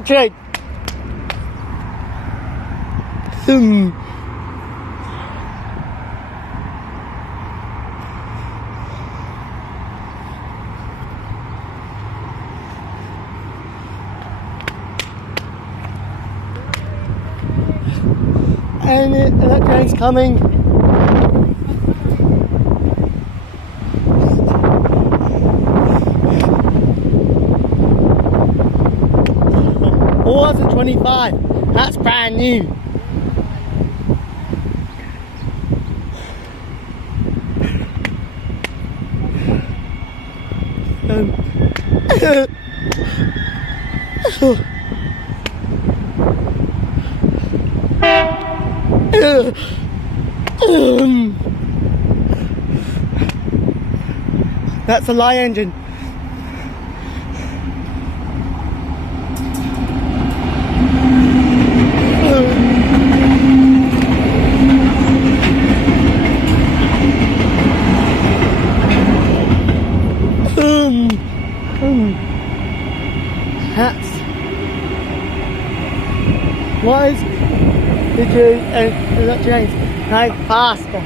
train. And that train's coming. Oh, that's a 25. That's brand new. That's a lie engine. That's what is the that change? Now faster.